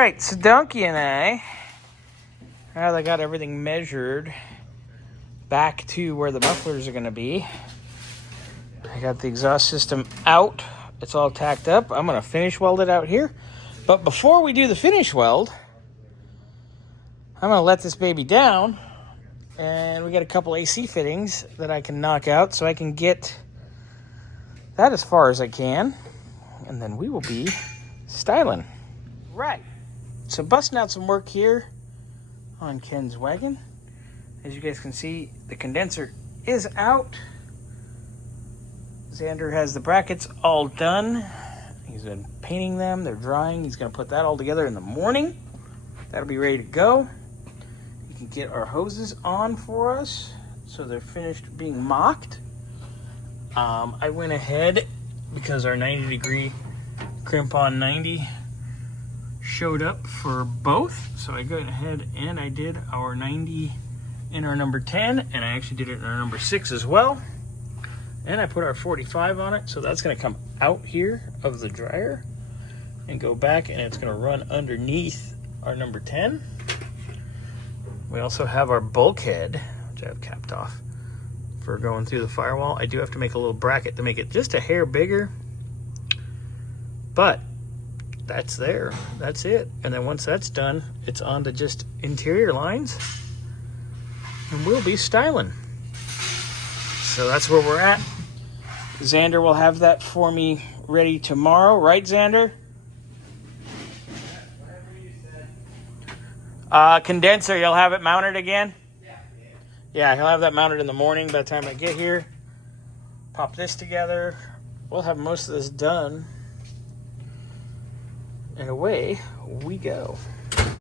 right, so Donkey and I, now that I got everything measured back to where the mufflers are going to be, I got the exhaust system out. It's all tacked up. I'm going to finish weld it out here. But before we do the finish weld, I'm going to let this baby down. And we got a couple AC fittings that I can knock out so I can get that as far as I can. And then we will be styling. Right. So busting out some work here on Ken's wagon. As you guys can see, the condenser is out. Xander has the brackets all done. He's been painting them. They're drying. He's going to put that all together in the morning. That'll be ready to go. You can get our hoses on for us so they're finished being mocked. I went ahead because our 90-degree crimp on 90 showed up for both. So I went ahead and I did our 90 in our number 10, and I actually did it in our number 6 as well. And I put our 45 on it, so that's going to come out here of the dryer and go back, and it's going to run underneath our number 10. We also have our bulkhead, which I have capped off for going through the firewall. I do have to make a little bracket to make it just a hair bigger, but that's there. That's it. And then once that's done, it's on to just interior lines, and we'll be styling. So that's where we're at. Xander will have that for me ready tomorrow, right, Xander? Condenser, you'll have it mounted again? Yeah, he'll have that mounted in the morning by the time I get here. Pop this together. We'll have most of this done. And away we go.